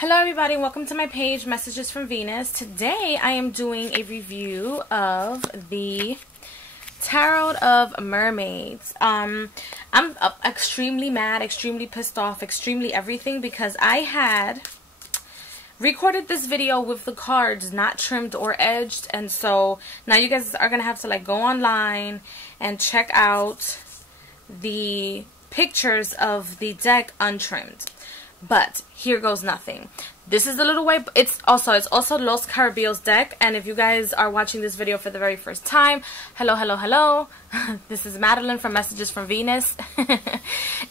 Hello everybody, welcome to my page, Messages from Venus. Today I am doing a review of the Tarot of Mermaids. I'm extremely mad, extremely pissed off, extremely everything because I had recorded this video with the cards not trimmed or edged, and so now you guys are going to have to go online and check out the pictures of the deck untrimmed. But here goes nothing. This is the little white. It's also Los Carabios deck. And if you guys are watching this video for the very first time, hello. This is Madeline from Messages from Venus.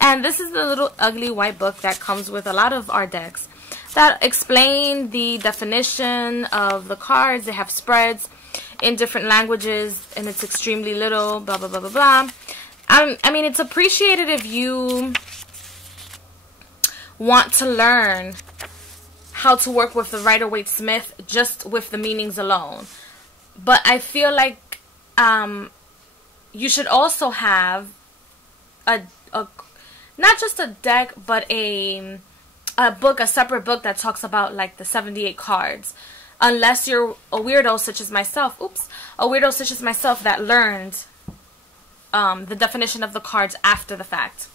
And this is the little ugly white book that comes with a lot of our decks that explain the definition of the cards. They have spreads in different languages, and it's extremely little. Blah blah blah blah blah. I mean, it's appreciated if you want to learn how to work with the Rider-Waite-Smith just with the meanings alone. But I feel like you should also have a not just a deck, but a separate book that talks about the 78 cards. Unless you're a weirdo such as myself, that learned the definition of the cards after the fact.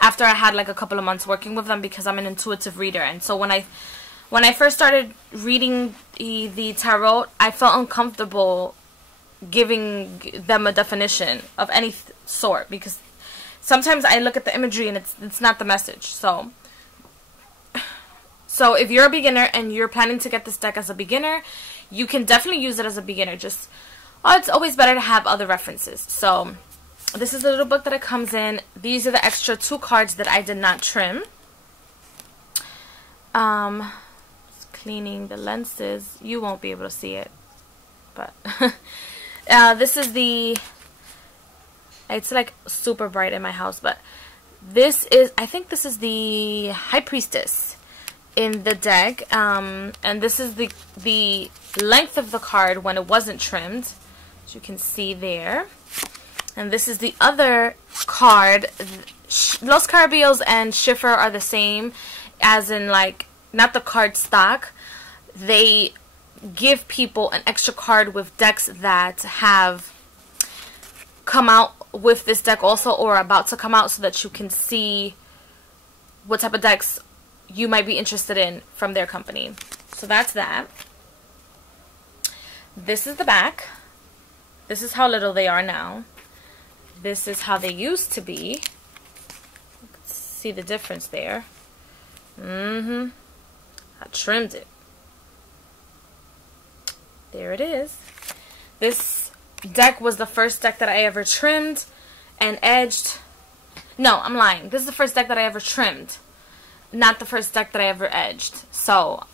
After I had a couple of months working with them, because I'm an intuitive reader. And so when I first started reading the tarot, I felt uncomfortable giving them a definition of any sort, because sometimes I look at the imagery and it's not the message. So if you're a beginner and you're planning to get this deck as a beginner, you can definitely use it as a beginner. It's always better to have other references. So this is the little book that it comes in. These are the extra 2 cards that I did not trim. Just cleaning the lenses. You won't be able to see it, but this is it's super bright in my house, but I think this is the High Priestess in the deck, and this is the length of the card when it wasn't trimmed, as you can see there. And this is the other card. Los Carabios and Schiffer are the same, as in not the card stock. They give people an extra card with decks that have come out with this deck also, or are about to come out, so that you can see what type of decks you might be interested in from their company. So that's that. This is the back. This is how little they are now. This is how they used to be. You can see the difference there. I trimmed it. There it is. This deck was the first deck that I ever trimmed and edged. No, I'm lying. This is the first deck that I ever trimmed, not the first deck that I ever edged. So,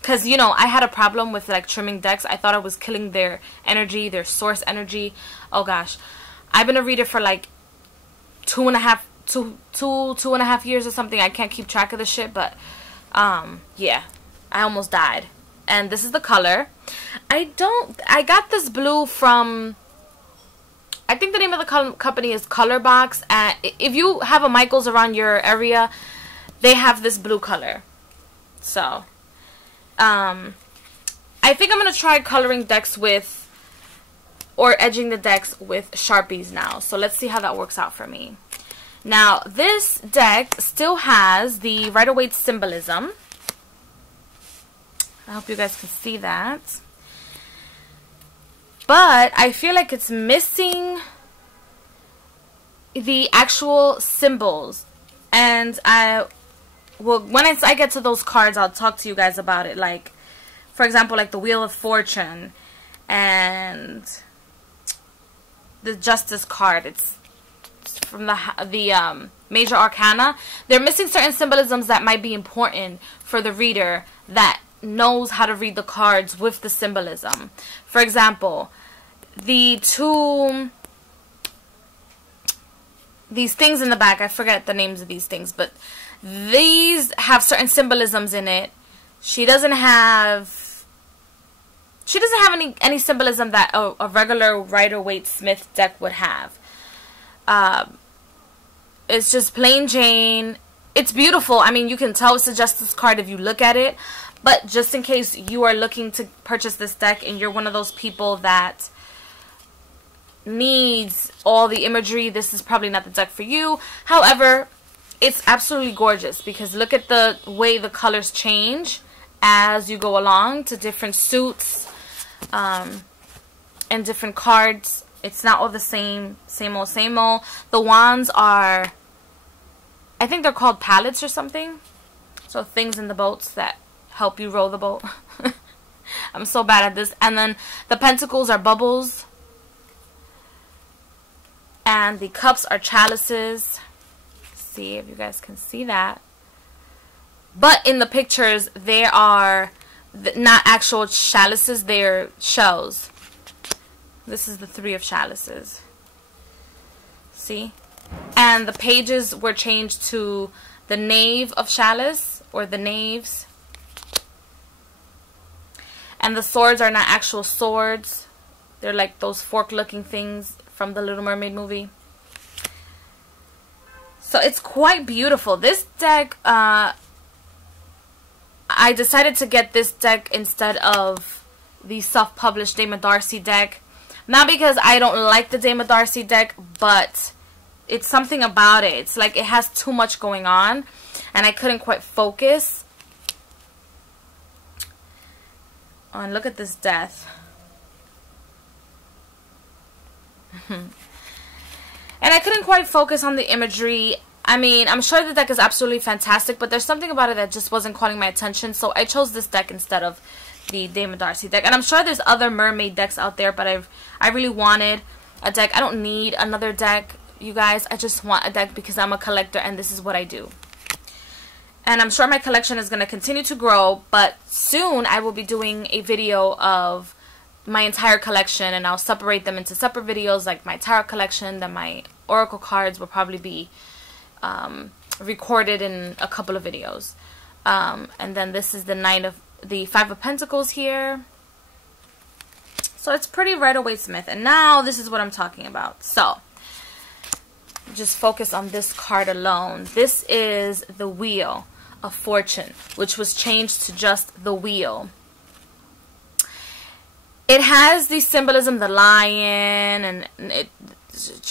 because, I had a problem with trimming decks. I thought I was killing their energy, their source energy. Oh gosh. I've been a reader for 2.5 years or something. I can't keep track of the shit, but yeah, I almost died. And this is the color. I got this blue from, I think the name of the company is Colorbox. And if you have a Michaels around your area, they have this blue color. So I think I'm gonna try coloring decks or edging the decks with Sharpies now. So let's see how that works out for me. Now, this deck still has the Rider-Waite symbolism. I hope you guys can see that. But I feel like it's missing the actual symbols. And when I get to those cards, I'll talk to you guys about it. For example, the Wheel of Fortune and the Justice card. It's from the Major Arcana. They're missing certain symbolisms that might be important for the reader that knows how to read the cards with the symbolism. For example, these things in the back, I forget the names of these things, but these have certain symbolisms in it. She doesn't have any symbolism that a regular Rider-Waite-Smith deck would have. It's just plain Jane it's beautiful. I mean, you can tell it's a Justice card if you look at it. But just in case you are looking to purchase this deck and you're one of those people that needs all the imagery, this is probably not the deck for you. However, it's absolutely gorgeous because look at the way the colors change as you go along to different suits and different cards. It's not all the same old, same old. The wands are, I think they're called pallets or something. So things in the boats that help you row the boat. I'm so bad at this. And then the pentacles are bubbles. And the cups are chalices. See if you guys can see that. But in the pictures, they are not actual chalices. They're shells. This is the 3 of chalices. See? And the pages were changed to the knave of chalice, or the knaves. And the swords are not actual swords. They're like those fork-looking things from the Little Mermaid movie. So it's quite beautiful. This deck, I decided to get this deck instead of the self-published Dama Darcy deck. Not because I don't like the Dama Darcy deck, but it's something about it. It's like it has too much going on, and I couldn't quite focus. Oh, and look at this death. And I couldn't quite focus on the imagery. I mean, I'm sure the deck is absolutely fantastic, but there's something about it that just wasn't calling my attention, so I chose this deck instead of the Dama Darcy deck. And I'm sure there's other mermaid decks out there, but I really wanted a deck. I don't need another deck, you guys. I just want a deck because I'm a collector and this is what I do. And I'm sure my collection is going to continue to grow, but soon I will be doing a video of my entire collection, and I'll separate them into separate videos, like my tarot collection. Then my oracle cards will probably be recorded in a couple of videos. And then this is the 5 of Pentacles here. So it's pretty Rider-Waite-Smith. And now this is what I'm talking about. So just focus on this card alone. This is the Wheel of Fortune, which was changed to just the Wheel. It has the symbolism, the lion and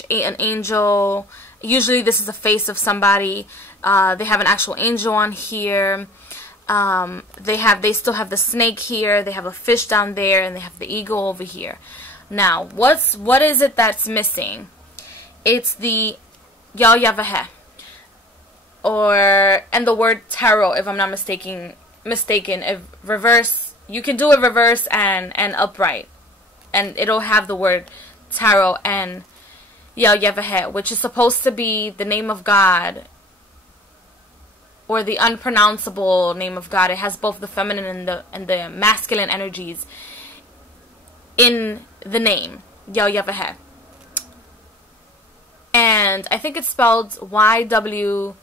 an angel. Usually this is the face of somebody. They have an actual angel on here. They still have the snake here. They have a fish down there, and they have the eagle over here. Now, what is it that's missing? It's the Yalyavehe, and the word tarot, if I'm not mistaken. If reverse, you can do it reverse and upright, and it'll have the word tarot and Yalyavehe, which is supposed to be the name of God, or the unpronounceable name of God. It has both the feminine and the masculine energies in the name, Yalyavehe. And I think it's spelled YWYH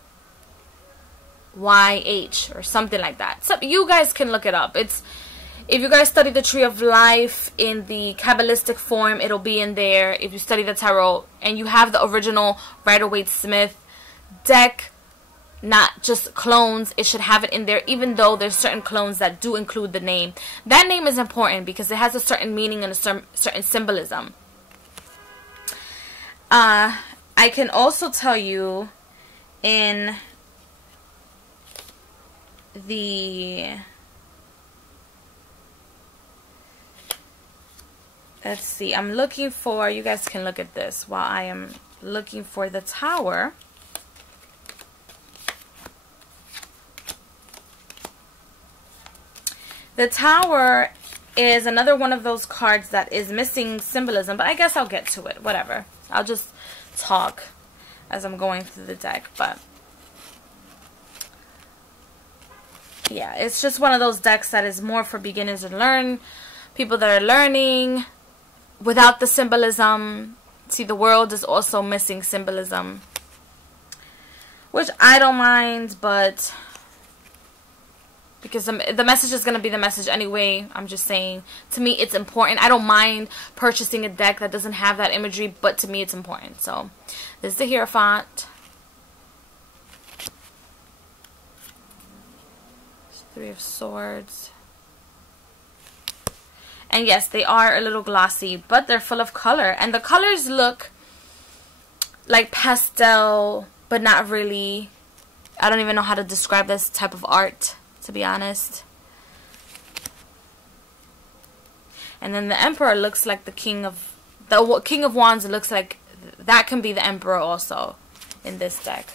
or something like that. So you guys can look it up. If you guys study the Tree of Life in the Kabbalistic form, it'll be in there. If you study the tarot and you have the original Rider-Waite-Smith deck, not just clones, it should have it in there, even though there's certain clones that do include the name. That name is important because it has a certain meaning and a certain symbolism. I can also tell you in the, let's see, I'm looking for, you guys can look at this while I am looking for the Tower. The Tower is another one of those cards that is missing symbolism, but I guess I'll get to it, whatever. I'll just talk as I'm going through the deck, but yeah, it's just one of those decks that is more for beginners and people that are learning without the symbolism. See, the world is also missing symbolism, which I don't mind, but because the message is going to be the message anyway. I'm just saying, to me it's important. I don't mind purchasing a deck that doesn't have that imagery, but to me it's important. So this is the Hierophant. Three of Swords. And yes, they are a little glossy, but they're full of color. And the colors look like pastel, but not really. I don't even know how to describe this type of art, to be honest. And then the Emperor looks like the King of Wands. It looks like that can be the Emperor also in this deck.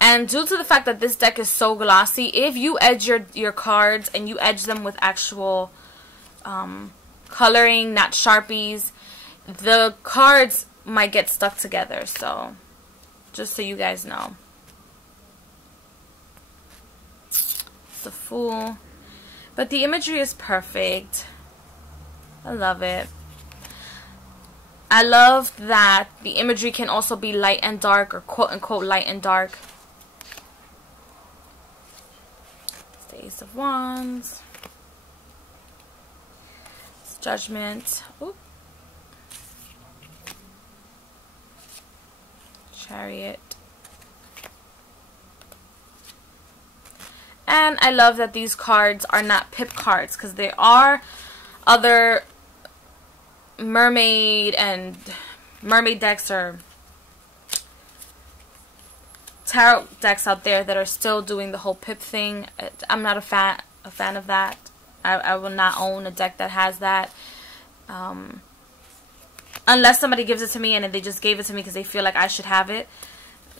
And due to the fact that this deck is so glossy, if you edge your cards and you edge them with actual coloring, not Sharpies, the cards might get stuck together. So, just so you guys know. It's the Fool. But the imagery is perfect. I love it. I love that the imagery can also be light and dark, or quote-unquote light and dark. It's the Ace of Wands. It's Judgment. Oop. Chariot. And I love that these cards are not pip cards, because there are other mermaid decks or tarot decks out there that are still doing the whole pip thing. I'm not a fan of that. I will not own a deck that has that. Unless somebody gives it to me and they just gave it to me because they feel like I should have it.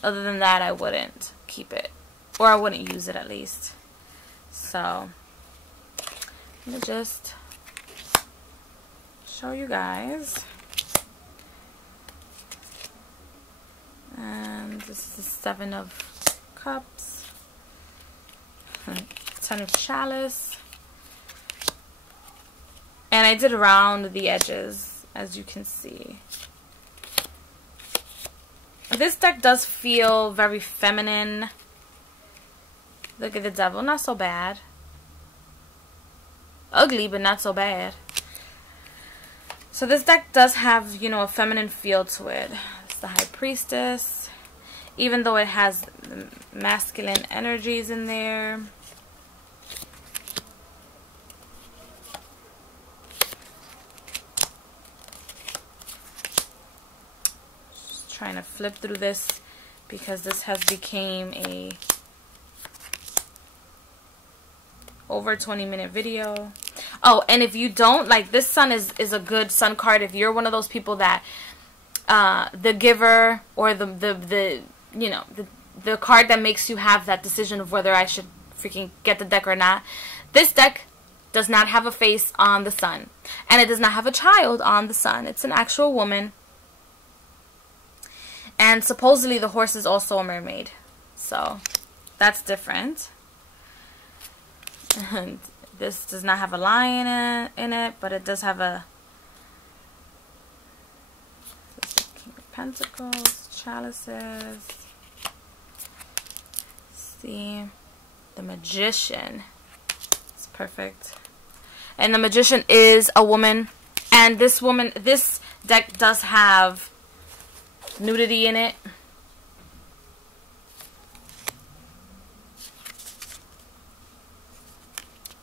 Other than that, I wouldn't keep it. Or I wouldn't use it at least. So, let me just show you guys. And this is the Seven of Cups. 10 of Chalice. And I did round the edges, as you can see. This deck does feel very feminine. Look at the Devil. Not so bad. Ugly, but not so bad. So this deck does have, you know, a feminine feel to it. It's the High Priestess. Even though it has masculine energies in there. Just trying to flip through this because this has become a over 20-minute video. Oh, and if you don't, like, this sun is a good sun card if you're one of those people that the giver or the you know, the card that makes you have that decision of whether I should freaking get the deck or not. This deck does not have a face on the sun, and it does not have a child on the sun. It's an actual woman, and supposedly the horse is also a mermaid, so that's different. And this does not have a lion in it, but it does have a King of Pentacles, Chalices. See, the Magician. It's perfect. And the Magician is a woman, and this deck does have nudity in it.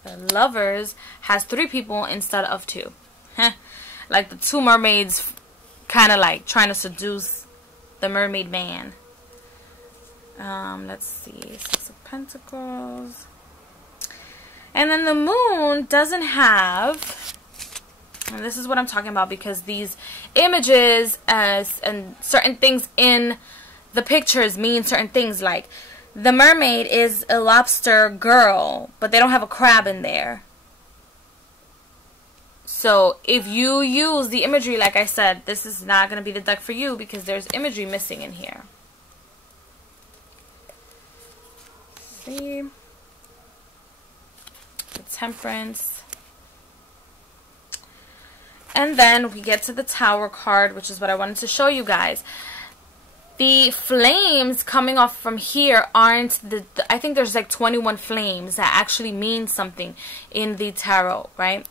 The Lovers has 3 people instead of 2. Like the 2 mermaids kind of like trying to seduce the mermaid man. Let's see. 6 of Pentacles. And then the Moon doesn't have, and this is what I'm talking about, because these images and certain things in the pictures mean certain things. Like the mermaid is a lobster girl, but they don't have a crab in there. So if you use the imagery, like I said, this is not going to be the deck for you because there's imagery missing in here. Let's see. The Temperance. And then we get to the Tower card, which is what I wanted to show you guys. The flames coming off from here aren't I think there's like 21 flames that actually mean something in the tarot, right?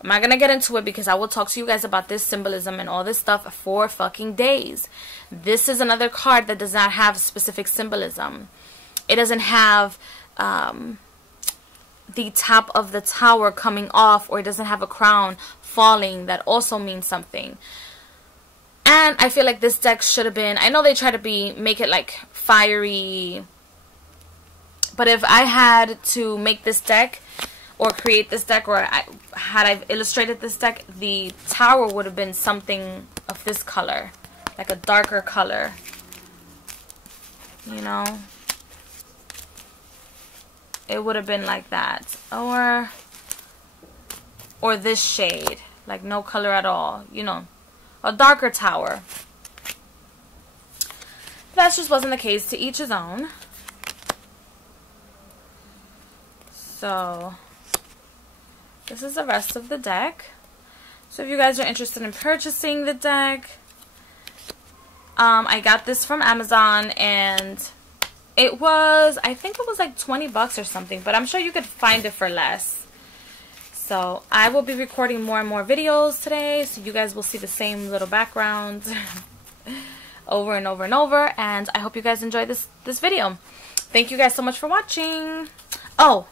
I'm not gonna get into it because I will talk to you guys about this symbolism and all this stuff for fucking days. This is another card that does not have specific symbolism. It doesn't have the top of the tower coming off, or it doesn't have a crown falling. That also means something. And I feel like this deck should have been, I know they try to make it like fiery, but if I had to make this deck or create this deck, or had I illustrated this deck, the tower would have been something of this color, like a darker color, you know. It would have been like that, or this shade, like no color at all, you know, a darker tower. That just wasn't the case. To each his own. So this is the rest of the deck. So if you guys are interested in purchasing the deck, I got this from Amazon, and it was, I think it was like 20 bucks or something, but I'm sure you could find it for less. So I will be recording more and more videos today, so you guys will see the same little background over and over and over, and I hope you guys enjoyed this video. Thank you guys so much for watching. Oh,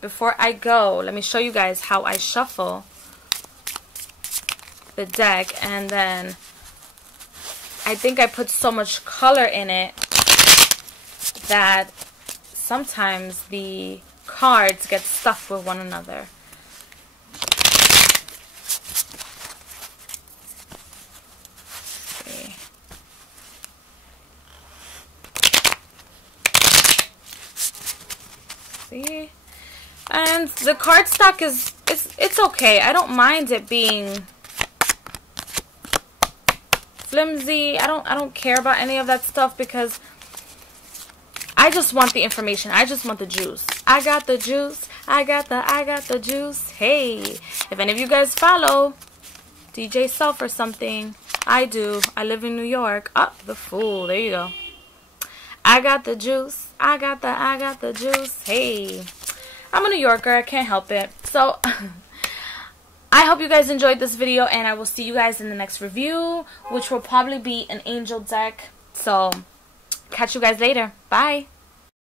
before I go, let me show you guys how I shuffle the deck, and then I think I put so much color in it that sometimes the cards get stuck with one another. See? And the cardstock is, it's okay. I don't mind it being flimsy. I don't care about any of that stuff, because I just want the information. I just want the juice. I got the juice. I got the juice. Hey, if any of you guys follow DJ Self or something, I do. I live in New York. Oh, the fool. There you go. I got the juice. I got the juice. Hey, I'm a New Yorker. I can't help it. So I hope you guys enjoyed this video, and I will see you guys in the next review, which will probably be an angel deck. So catch you guys later. Bye.